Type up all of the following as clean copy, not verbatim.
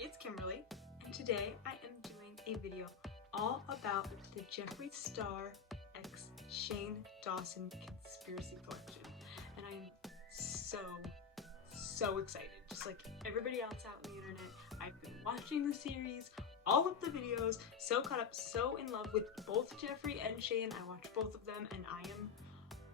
it's Kimberly, and today I am doing a video all about the Jefree Star x Shane Dawson conspiracy collection, and I'm so excited. Just like everybody else out on the internet, I've been watching the series, all of the videos, so caught up, so in love with both Jefree and Shane. I watched both of them, and I am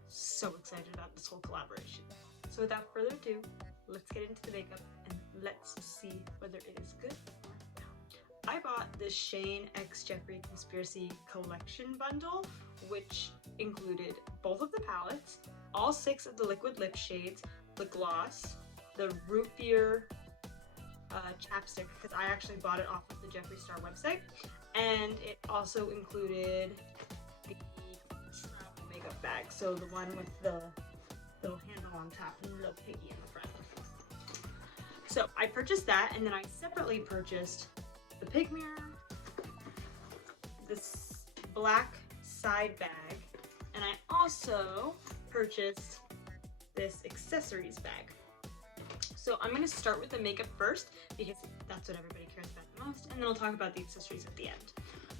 so excited about this whole collaboration. So without further ado, let's get into the makeup and let's see whether it is good or not. I bought the Shane x Jefree Conspiracy Collection bundle, which included both of the palettes, all 6 of the liquid lip shades, the gloss, the root beer chapstick, because I actually bought it off of the Jefree Star website, and it also included the travel makeup bag, so the one with the little handle on top and little piggy in the front. So I purchased that, and then I separately purchased the pig mirror, this black side bag, and I also purchased this accessories bag. So I'm going to start with the makeup first because that's what everybody cares about the most, and then I'll talk about the accessories at the end.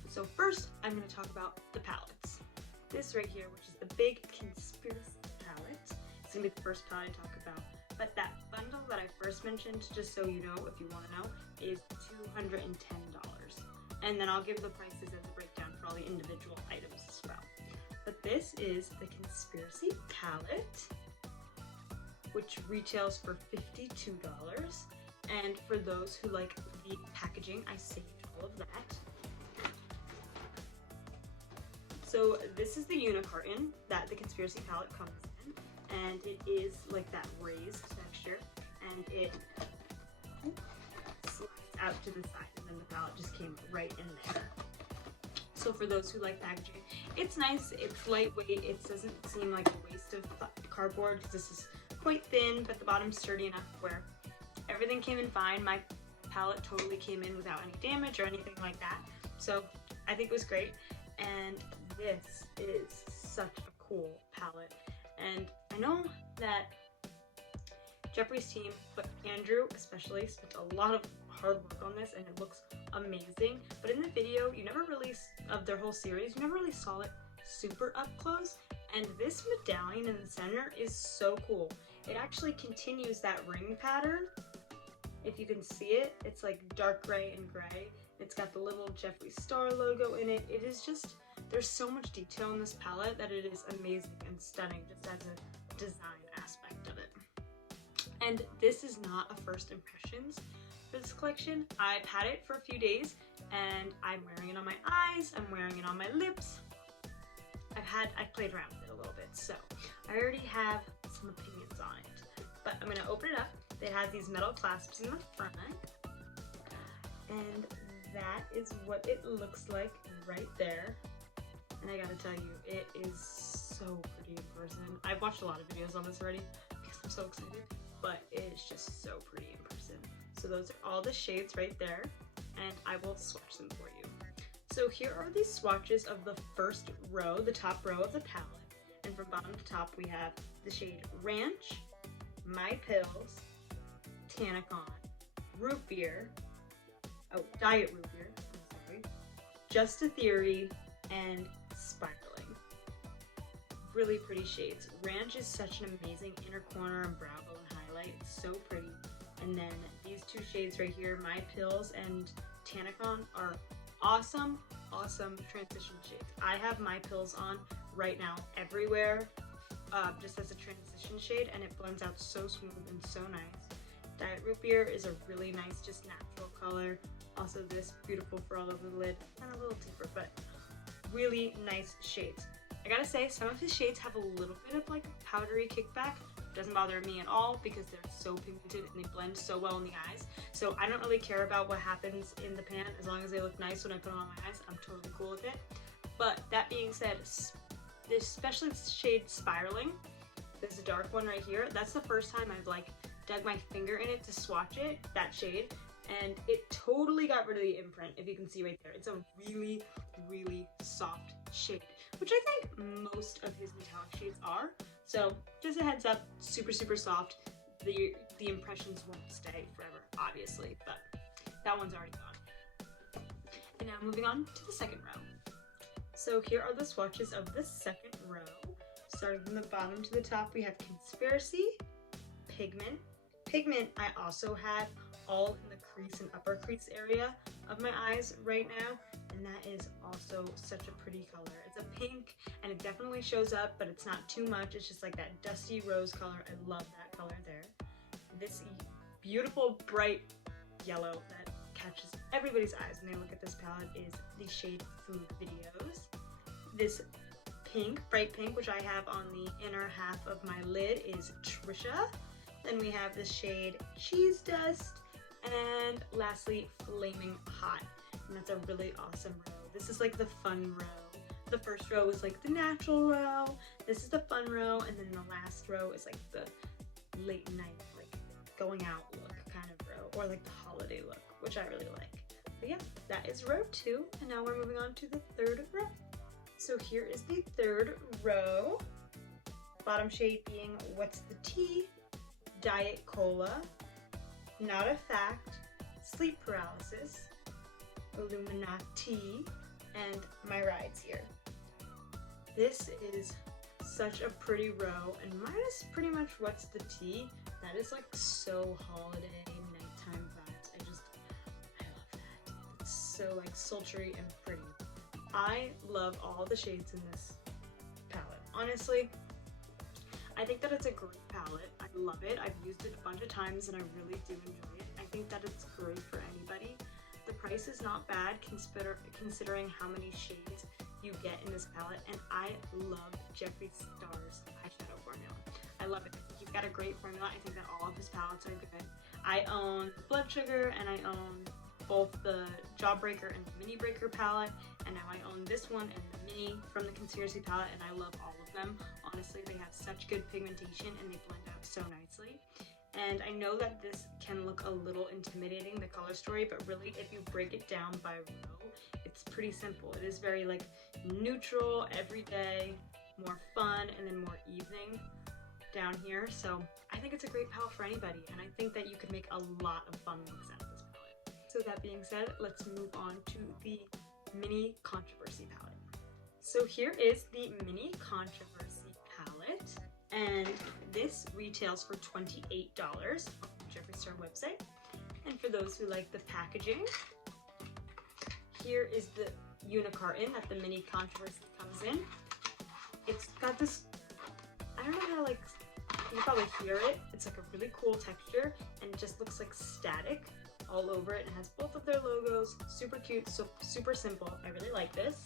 So first, I'm going to talk about the palettes. This right here, which is the big conspiracy palette, is going to be the first palette I talk about. But that bundle that I first mentioned, just so you know, if you want to know, is $210. And then I'll give the prices as a breakdown for all the individual items as well. But this is the conspiracy palette, which retails for $52. And for those who like the packaging, I saved all of that. So this is the unicorn that the conspiracy palette comes in, and it is like that raised texture, and it slides out to the side, and then the palette just came right in there. So for those who like packaging, it's nice, it's lightweight, it doesn't seem like a waste of cardboard because this is quite thin, but the bottom's sturdy enough where everything came in fine. My palette totally came in without any damage or anything like that, so I think it was great. And this is such a cool palette, and I know that Jeffree's team, but Andrew especially, spent a lot of hard work on this, and it looks amazing. But in the video, you never really, of their whole series, you never really saw it super up close, and this medallion in the center is so cool. It actually continues that ring pattern. If you can see it, it's like dark gray and gray. It's got the little Jefree Star logo in it. It is just, there's so much detail in this palette that it is amazing and stunning just as a design aspect of it. And this is not a first impressions for this collection. I've had it for a few days, and I'm wearing it on my eyes, I'm wearing it on my lips. I've played around with it a little bit, so I already have some opinions on it. But I'm gonna open it up. It has these metal clasps in the front, and that is what it looks like right there. And I gotta tell you, it is so pretty in person. I've watched a lot of videos on this already because I'm so excited, but it is just so pretty in person. So those are all the shades right there, and I will swatch them for you. So here are these swatches of the first row, the top row of the palette. And from bottom to top, we have the shade Ranch, My Pills, Tanacon, Root Beer, Diet Root Beer, I'm sorry, Just a Theory, and Spiraling. Really pretty shades. Ranch is such an amazing inner corner and brow bone highlight. It's so pretty. And then these two shades right here, My Pills and Tanacon, are awesome transition shades. I have My Pills on right now everywhere, just as a transition shade, and it blends out so smooth and so nice. Diet Root Beer is a really nice, just natural color. Also this, beautiful for all over the lid, and a little deeper, but really nice shades. I gotta say, some of his shades have a little bit of like powdery kickback. It doesn't bother me at all because they're so pigmented and they blend so well in the eyes. So I don't really care about what happens in the pan as long as they look nice when I put them on my eyes. I'm totally cool with it. But that being said, especially the shade Spiraling, there's a dark one right here. That's the first time I've like dug my finger in it to swatch it, that shade, and it totally got rid of the imprint, if you can see right there. It's a really soft shade, which I think most of his metallic shades are. So just a heads up, super soft. The impressions won't stay forever, obviously, but that one's already gone. And now moving on to the second row. So here are the swatches of the second row. Starting from the bottom to the top, we have Conspiracy, Pigment. Pigment I also have all in the crease and upper crease area of my eyes right now, and that is also such a pretty color. It's a pink and it definitely shows up, but it's not too much. It's just like that dusty rose color. I love that color there. This beautiful bright yellow that catches everybody's eyes when they look at this palette is the shade Food Videos. This pink, bright pink, which I have on the inner half of my lid, is Trisha. Then we have the shade Cheese Dust, and lastly Flaming Hot, and that's a really awesome row. This is like the fun row. The first row is like the natural row, this is the fun row, and then the last row is like the late night, like going out look kind of row, or like the holiday look, which I really like. But yeah, that is row 2, and now we're moving on to the third row. So here is the third row. Bottom shade being What's the Tea, Diet Cola, Not a Fact, Sleep Paralysis, Illuminati, and My Rides Here. This is such a pretty row, and mine is pretty much What's the Tea. That is like so holiday nighttime vibes. I love that. It's so like sultry and pretty. I love all the shades in this palette. Honestly, I think that it's a great palette. I love it. I've used it a bunch of times and I really do enjoy it. I think that it's great for anybody. The price is not bad considering how many shades you get in this palette, and I love Jefree Star's eyeshadow formula. I love it. He's got a great formula. I think that all of his palettes are good. I own Blood Sugar and I own both the Jawbreaker and the Mini Breaker palette, and now I own this one and the Mini from the Conspiracy palette, and I love all of them. Honestly, they have such good pigmentation and they blend out so nicely. And I know that this can look a little intimidating, the color story, but really if you break it down by row, it's pretty simple. It is very like neutral, everyday, more fun, and then more evening down here. So I think it's a great palette for anybody, and I think that you could make a lot of fun looks out of this palette. So that being said, let's move on to the Mini Controversy palette. So here is the Mini Controversy palette, and this retails for $28 on the Jefree Star website. And for those who like the packaging, here is the unicarton that the Mini Controversy comes in. It's got this, I don't know how to like, you can probably hear it. It's like a really cool texture, and it just looks like static all over it. It has both of their logos, super cute, so super simple. I really like this.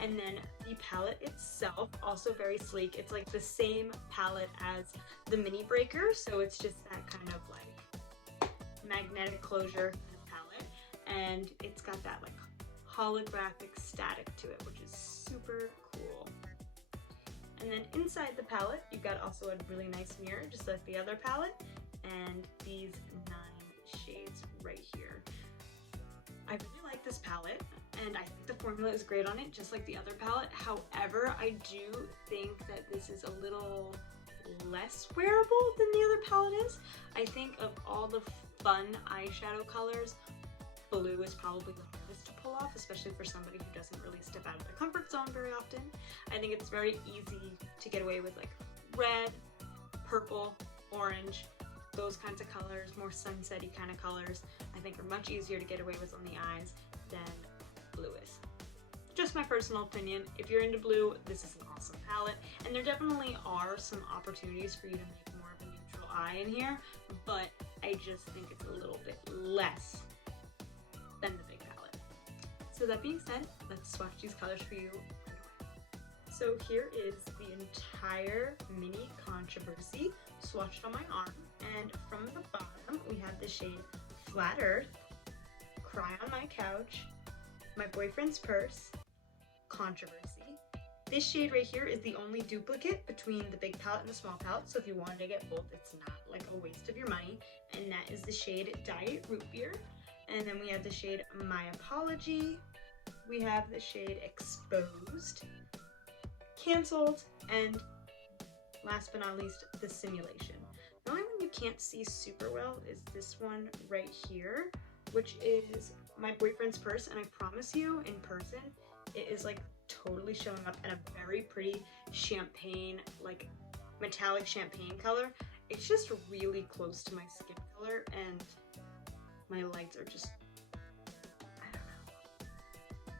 And then the palette itself, also very sleek. It's like the same palette as the Mini Breaker, so it's just that kind of like magnetic closure palette, and it's got that like holographic static to it, which is super cool. And then inside the palette, you've got also a really nice mirror, just like the other palette, and these 9 shades right here. I really like this palette, and I think the formula is great on it, just like the other palette. However, I do think that this is a little less wearable than the other palette is. I think of all the fun eyeshadow colors, blue is probably the hardest to pull off, especially for somebody who doesn't really step out of their comfort zone very often. I think it's very easy to get away with like red, purple, orange, those kinds of colors, more sunsetty kind of colors, I think are much easier to get away with on the eyes than blue is. Just my personal opinion. If you're into blue, this is an awesome palette, and there definitely are some opportunities for you to make more of a neutral eye in here, but I just think it's a little bit less than the big palette. So that being said, let's swatch these colors for you. So here is the entire Mini Controversy swatched on my arm, and from the bottom we have the shade Flat Earth, Cry on My Couch, My Boyfriend's Purse, Controversy. This shade right here is the only duplicate between the big palette and the small palette, so if you wanted to get both, it's not like a waste of your money, and that is the shade Diet Root Beer. And then we have the shade My Apology, we have the shade Exposed, Cancelled, and last but not least, the Simulation. The only one you can't see super well is this one right here, which is my boyfriend's purse, and I promise you, in person, it is like totally showing up in a very pretty champagne, like metallic champagne color. It's just really close to my skin color, and my lights are just, I don't know,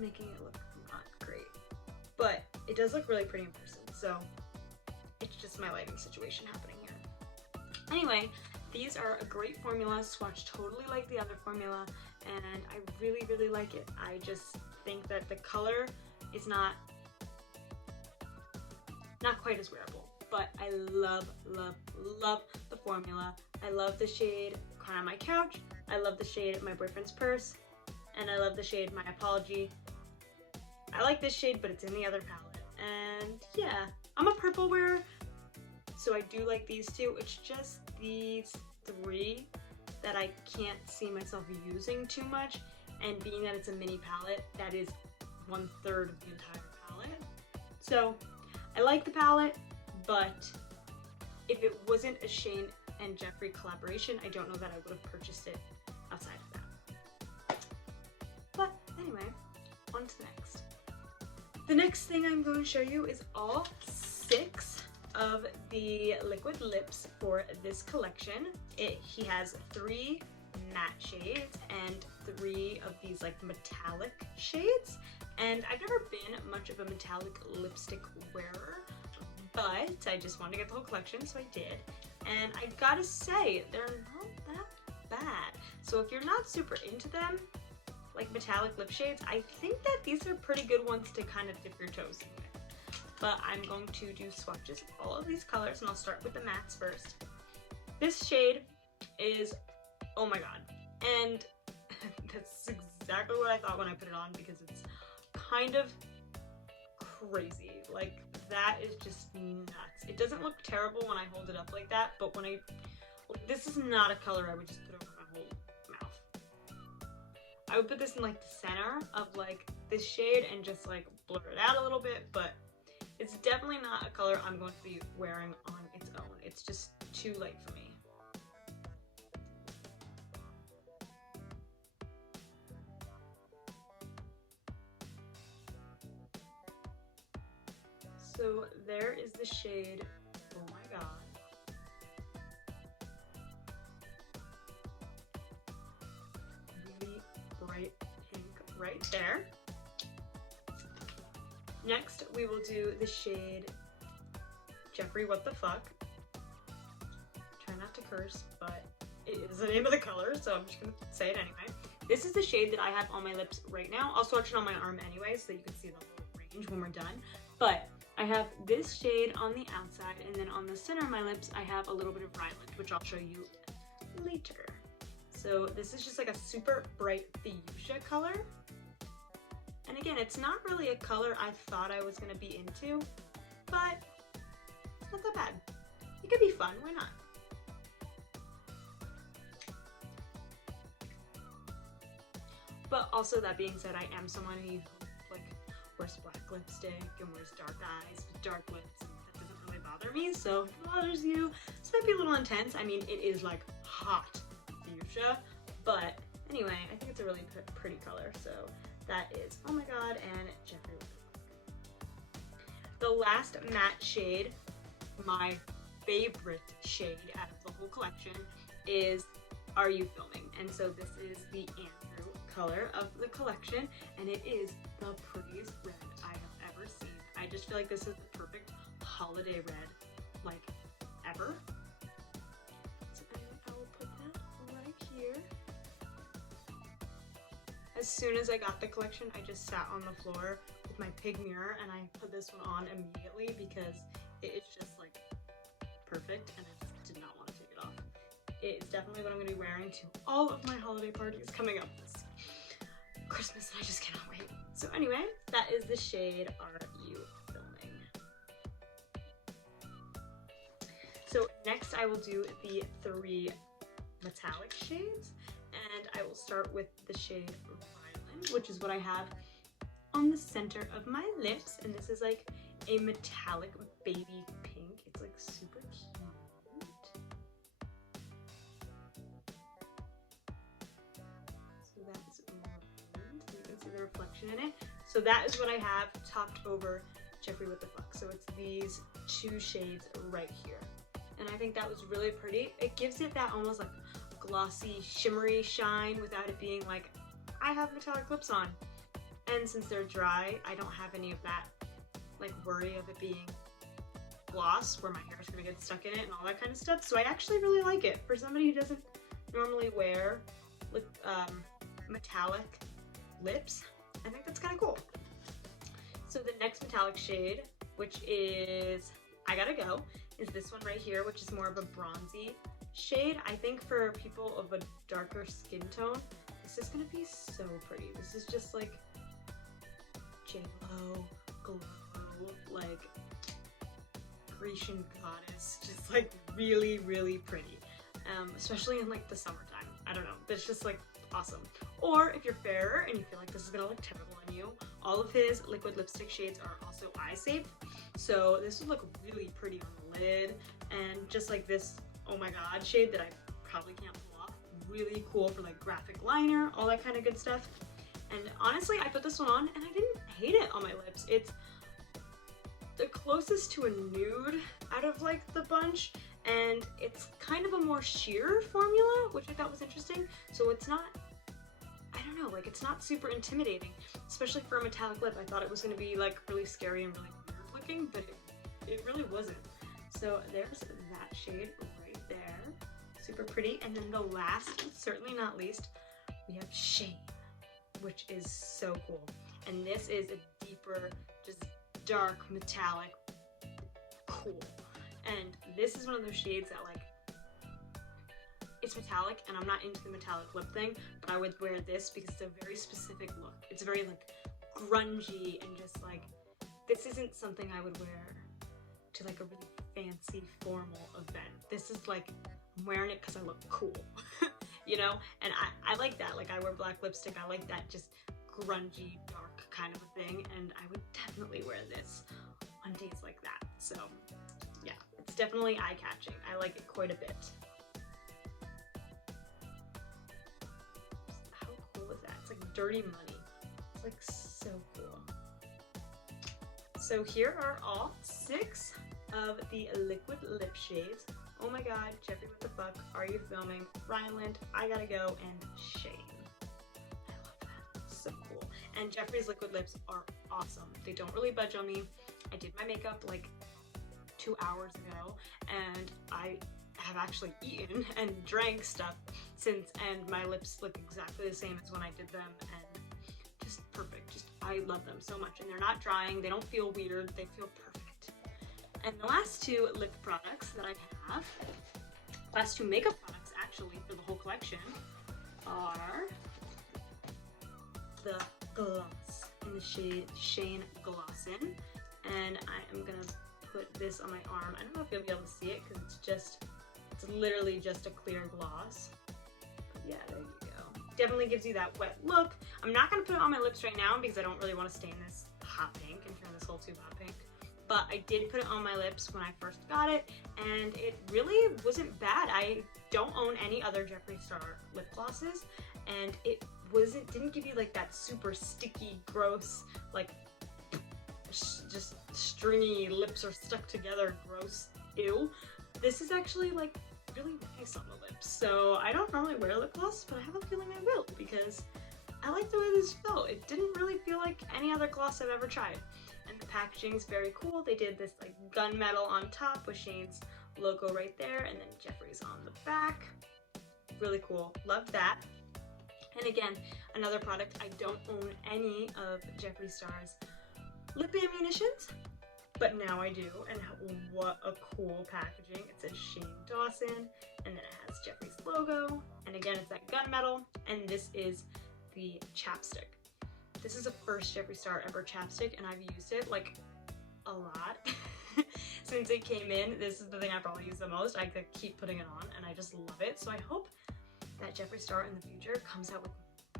making it look not great. But it does look really pretty in person, so it's just my lighting situation happening here. Anyway, these are a great formula, swatch totally like the other formula, and I really, really like it. I just think that the color is not quite as wearable, but I love, love, love the formula. I love the shade Cry on My Couch, I love the shade My Boyfriend's Purse, and I love the shade My Apology. I like this shade, but it's in the other palette. And yeah, I'm a purple wearer, so I do like these two. It's just these three that I can't see myself using too much, and being that it's a mini palette, that is 1/3 of the entire palette. So I like the palette, but if it wasn't a Shane and Jefree collaboration, I don't know that I would have purchased it outside of that. But anyway, on to the next. The next thing I'm going to show you is all 6 of the liquid lips for this collection. He has 3 matte shades and 3 of these like metallic shades. And I've never been much of a metallic lipstick wearer, but I just wanted to get the whole collection, so I did. And I gotta say, they're not that bad. So if you're not super into them, like metallic lip shades, I think that these are pretty good ones to kind of dip your toes in with. But I'm going to do swatches of all of these colors, and I'll start with the mattes first. This shade is, oh my god, and that's exactly what I thought when I put it on, because it's kind of crazy. Like, that is just nuts. It doesn't look terrible when I hold it up like that, but when this is not a color I would just put over my whole mouth. I would put this in like the center of like this shade and just like blur it out a little bit, but it's definitely not a color I'm going to be wearing on its own. It's just too light for me. So there is the shade, oh my god. Really bright pink right there. Next, we will do the shade Jefree What the Fuck. Try not to curse, but it is the name of the color, so I'm just gonna say it anyway. This is the shade that I have on my lips right now. I'll swatch it on my arm anyway, so that you can see the whole range when we're done. But I have this shade on the outside, and then on the center of my lips, I have a little bit of Ryland, which I'll show you later. So this is just like a super bright fuchsia color. And again, it's not really a color I thought I was gonna be into, but it's not that bad. It could be fun, why not? But also, that being said, I am someone who like wears black lipstick and wears dark eyes with dark lips, and that doesn't really bother me. So if it bothers you, this might be a little intense. I mean, it is like hot fuchsia, but anyway, I think it's a really pretty color. So that is Oh My God and Jefree. The last matte shade, my favorite shade out of the whole collection, is Are You Filming? And so this is the Andrew color of the collection, and it is the prettiest red I have ever seen. I just feel like this is the perfect holiday red, like, ever. So I will put that right here. As soon as I got the collection, I just sat on the floor with my pig mirror and I put this one on immediately because it is just like perfect, and I just did not want to take it off. It is definitely what I'm going to be wearing to all of my holiday parties coming up this Christmas, and I just cannot wait. So anyway, that is the shade Are You Filming? So next I will do the 3 metallic shades, and I will start with the shade Ryland, which is what I have on the center of my lips, and this is like a metallic baby pink. It's like super cute. see the reflection in it. So that is what I have topped over Jefree What the Fuck. So it's these two shades right here. And I think that was really pretty. It gives it that almost like glossy, shimmery shine without it being like, I have metallic lips on. And since they're dry, I don't have any of that like worry of it being gloss where my hair is gonna get stuck in it and all that kind of stuff. So I actually really like it. For somebody who doesn't normally wear metallic lips, I think that's kind of cool. So the next metallic shade, which is I Gotta Go, is this one right here, which is more of a bronzy shade. I think for people of a darker skin tone, this is gonna be so pretty. This is just like J-Lo, glow, like Grecian goddess, just like really, really pretty. Especially in like the summertime. I don't know, it's just like awesome. Or if you're fairer and you feel like this is gonna look terrible on you, all of his liquid lipstick shades are also eye safe. So this would look really pretty on the lid. And just like this, oh my god, shade that I probably can't pull off. Really cool for like graphic liner, all that kind of good stuff. And honestly, I put this one on and I didn't hate it on my lips. It's the closest to a nude out of like the bunch, and it's kind of a more sheer formula, which I thought was interesting. So it's not, I don't know, like it's not super intimidating, especially for a metallic lip. I thought it was going to be like really scary and really weird looking, but it really wasn't. So there's that shade right there, super pretty. And then the last, certainly not least, we have Shane, which is so cool. And this is a deeper, just dark metallic, cool. And this is one of those shades that like, it's metallic and I'm not into the metallic lip thing, but I would wear this because it's a very specific look. It's very like grungy and just like, this isn't something I would wear to like a really fancy formal event. This is like, I'm wearing it because I look cool, you know? And I like that. Like I wear black lipstick. I like that just grungy, dark kind of a thing. And I would definitely wear this on days like that. So yeah, it's definitely eye-catching. I like it quite a bit. How cool is that? It's like dirty money. It's like so cool. So here are all 6 of the liquid lip shades. Oh my god, Jefree, what the fuck are you filming? Ryland, I Gotta Go, and Shane. I love that. So cool. And Jeffree's liquid lips are awesome. They don't really budge on me. I did my makeup like 2 hours ago, and I have actually eaten and drank stuff since, and my lips look exactly the same as when I did them, and just perfect. Just, I love them so much. And they're not drying, they don't feel weird, they feel perfect. And the last 2 lip products that I have, last 2 makeup products actually for the whole collection, are the gloss in the shade Shane Glossin'. And I am gonna put this on my arm. I don't know if you'll be able to see it because it's literally just a clear gloss. But yeah, there you go. Definitely gives you that wet look. I'm not gonna put it on my lips right now because I don't really want to stain this hot pink and turn this whole tube hot pink. But I did put it on my lips when I first got it, and it really wasn't bad. I don't own any other Jefree Star lip glosses, and it didn't give you like that super sticky, gross, like just stringy lips are stuck together, gross, ew. This is actually like really nice on the lips. So I don't normally wear lip gloss, but I have a feeling I will because I like the way this felt. It didn't really feel like any other gloss I've ever tried. And the packaging's very cool. They did this like gunmetal on top with Shane's logo right there, and then Jeffree's on the back. Really cool. Love that. And again, another product, I don't own any of Jefree Star's lip ammunitions, but now I do, and what a cool packaging. It says Shane Dawson, and then it has Jeffree's logo, and again, it's that gunmetal, and this is the chapstick. This is the first Jefree Star ever chapstick, and I've used it like a lot since it came in. This is the thing I probably use the most. I could keep putting it on, and I just love it. So I hope that Jefree Star in the future comes out with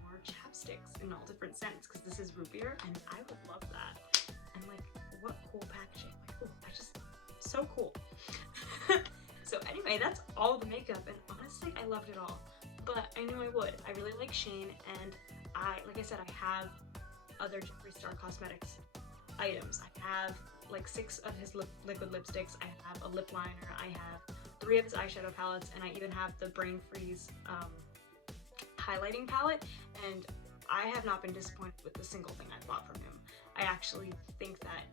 more chapsticks in all different scents, because this is root beer, and I would love that. And like, what cool packaging. Like, oh, so cool. So anyway, that's all the makeup, and honestly, I loved it all. But I knew I would. I really like Shane, and like I said, I have other Jeffree Star Cosmetics items. I have like 6 of his liquid lipsticks, I have a lip liner, I have 3 of his eyeshadow palettes, and I even have the Brain Freeze highlighting palette, and I have not been disappointed with a single thing I bought from him. I actually think that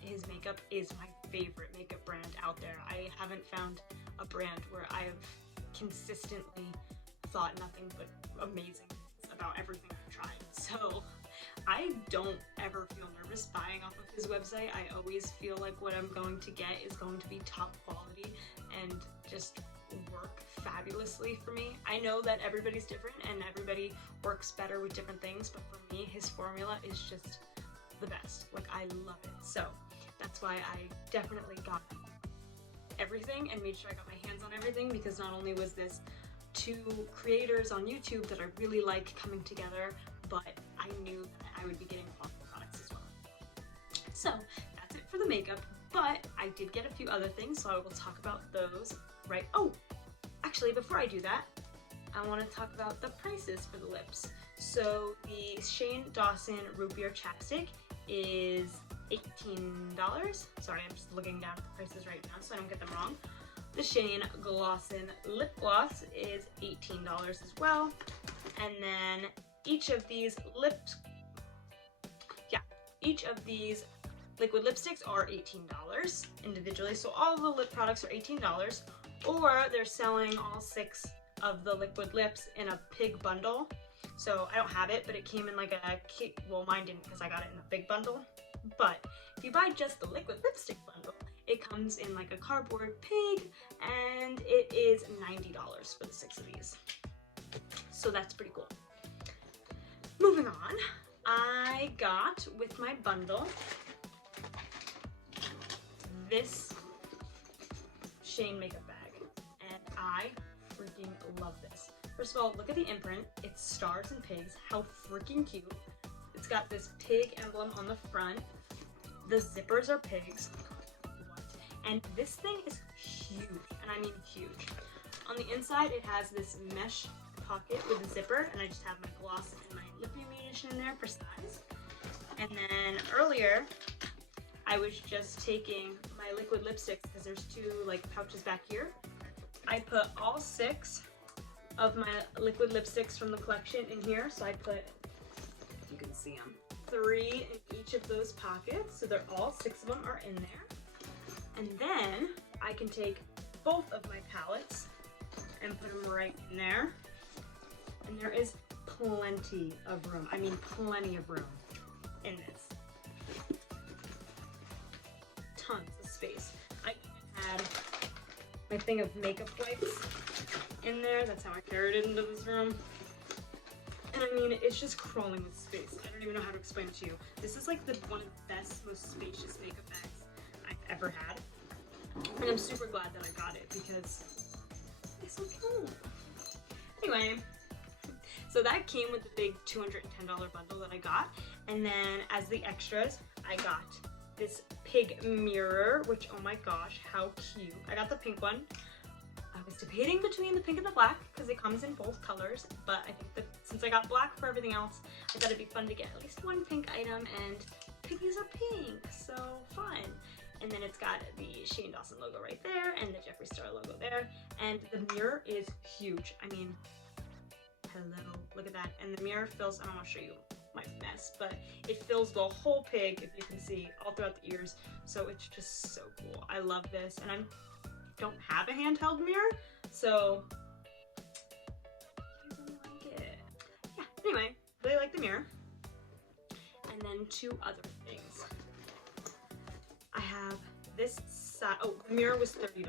his makeup is my favorite makeup brand out there. I haven't found a brand where I have consistently thought nothing but amazing about everything I've tried. So I don't ever feel nervous buying off of his website. I always feel like what I'm going to get is going to be top quality and just work fabulously for me. I know that everybody's different and everybody works better with different things, but for me, his formula is just the best. Like, I love it. So that's why I definitely got everything and made sure I got my hands on everything, because not only was this 2 creators on YouTube that I really like coming together, but I knew that I would be getting quality products as well. So that's it for the makeup, but I did get a few other things, so I will talk about those right. Oh, actually, before I do that, I want to talk about the prices for the lips. So the Shane Dawson Root Beer Chapstick is $18. Sorry, I'm just looking down at the prices right now so I don't get them wrong. The Shane Glossin Lip Gloss is $18 as well. And then each of these liquid lipsticks are $18 individually. So all of the lip products are $18, or they're selling all 6 of the liquid lips in a pig bundle. So I don't have it, but it came in like a kit. Well, mine didn't because I got it in a big bundle. But if you buy just the liquid lipstick bundle, it comes in like a cardboard pig, and it is $90 for the 6 of these. So that's pretty cool. Moving on, I got with my bundle this Shane makeup bag, and I freaking love this. First of all, look at the imprint. It's stars and pigs. How freaking cute. It's got this pig emblem on the front. The zippers are pigs. What? And this thing is huge, and I mean huge. On the inside, it has this mesh pocket with a zipper, and I just have my gloss and my lip ammunition in there for size. And then earlier, I was just taking my liquid lipsticks, because there's 2 like pouches back here. I put all 6 of my liquid lipsticks from the collection in here. So I put, you can see them, 3 in each of those pockets. So they're all 6 of them are in there. And then I can take both of my palettes and put them right in there. And there is plenty of room. I mean, plenty of room in this. Tons of space. I had my thing of makeup wipes in there. That's how I carried it into this room. And I mean, it's just crawling with space. I don't even know how to explain it to you. This is like one of the best, most spacious makeup bags I've ever had. And I'm super glad that I got it, because it's so cute. Anyway, so that came with the big $210 bundle that I got. And then as the extras, I got this pig mirror, which, oh my gosh, how cute. I got the pink one. I was debating between the pink and the black because it comes in both colors, but I think that since I got black for everything else, I thought it'd be fun to get at least one pink item, and piggies are pink, so fun. And then it's got the Shane Dawson logo right there and the Jefree Star logo there, and the mirror is huge. I mean, hello, look at that. And the mirror fills, I don't want to show you my mess, but it fills the whole pig, if you can see, all throughout the ears, so it's just so cool. I love this, and I don't have a handheld mirror, so I really like it. Yeah, anyway, really like the mirror. And then 2 other things. I have this side, oh, the mirror was $30.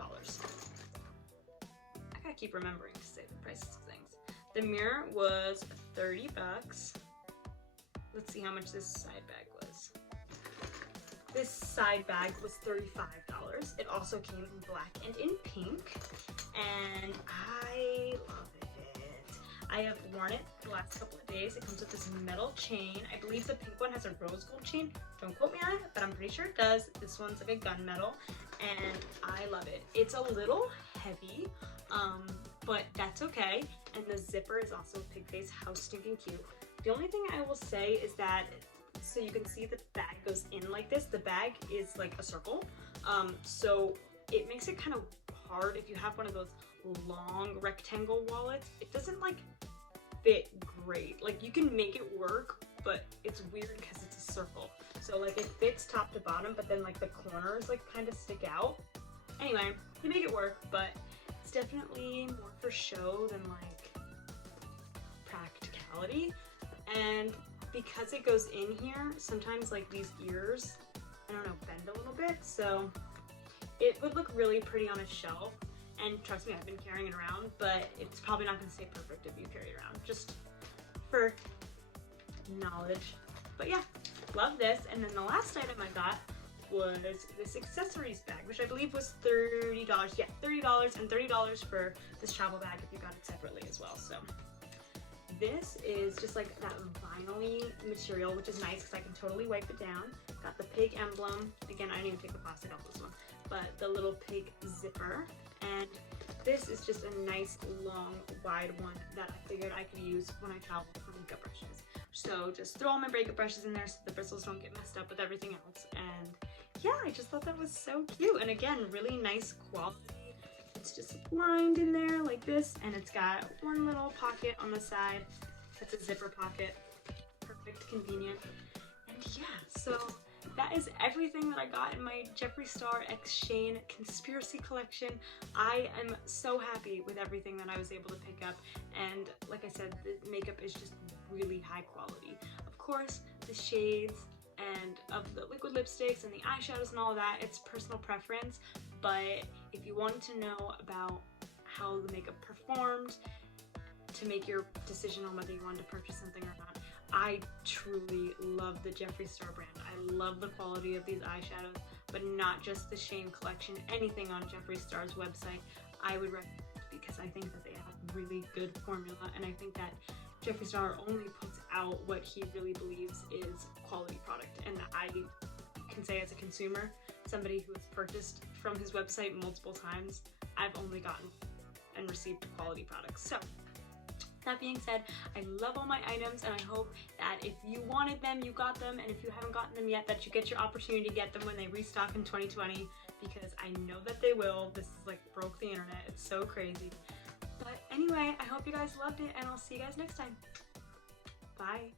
I gotta keep remembering to say the prices of things. The mirror was 30 bucks. Let's see how much this side bag was. This side bag was $35. It also came in black and in pink, and I love it. I have worn it the last couple of days. It comes with this metal chain. I believe the pink one has a rose gold chain. Don't quote me on it, but I'm pretty sure it does. This one's like a gunmetal, and I love it. It's a little heavy, but that's okay. And the zipper is also pig face. How stinking cute. The only thing I will say is that so you can see the bag goes in like this. The bag is like a circle, so it makes it kind of hard if you have one of those long rectangle wallets. It doesn't like fit great. Like you can make it work, but it's weird because it's a circle. So like it fits top to bottom, but then like the corners like kind of stick out. Anyway, you make it work, but it's definitely more for show than like practicality. And because it goes in here, sometimes like these ears, I don't know, bend a little bit, so it would look really pretty on a shelf. And trust me, I've been carrying it around, but it's probably not gonna stay perfect if you carry it around, just for knowledge. But yeah, love this. And then the last item I got was this accessories bag, which I believe was $30. Yeah, $30, and $30 for this travel bag if you got it separately as well. So this is just like that vinyl-y material, which is nice because I can totally wipe it down. Got the pig emblem. Again, I didn't even take the plastic off this one, but the little pig zipper. And this is just a nice, long, wide one that I figured I could use when I travel for makeup brushes. So just throw all my makeup brushes in there so the bristles don't get messed up with everything else. And yeah, I just thought that was so cute. And again, really nice quality. It's just lined in there like this, and it's got one little pocket on the side. That's a zipper pocket. Perfect, convenient. And yeah, so that is everything that I got in my Jefree Star X Shane conspiracy collection. I am so happy with everything that I was able to pick up, and like I said, the makeup is just really high quality. Of course, the shades and of the liquid lipsticks and the eyeshadows and all that, it's personal preference, but if you wanted to know about how the makeup performed to make your decision on whether you wanted to purchase something or not, I truly love the Jefree Star brand. I love the quality of these eyeshadows, but not just the Shane collection. Anything on Jefree Star's website, I would recommend because I think that they have really good formula, and I think that Jefree Star only puts out what he really believes is quality product. And I can say as a consumer, somebody who has purchased from his website multiple times, I've only gotten and received quality products. So that being said, I love all my items, and I hope that if you wanted them, you got them, and if you haven't gotten them yet, that you get your opportunity to get them when they restock in 2020, because I know that they will. This is like broke the internet. It's so crazy. But anyway, I hope you guys loved it, and I'll see you guys next time. Bye.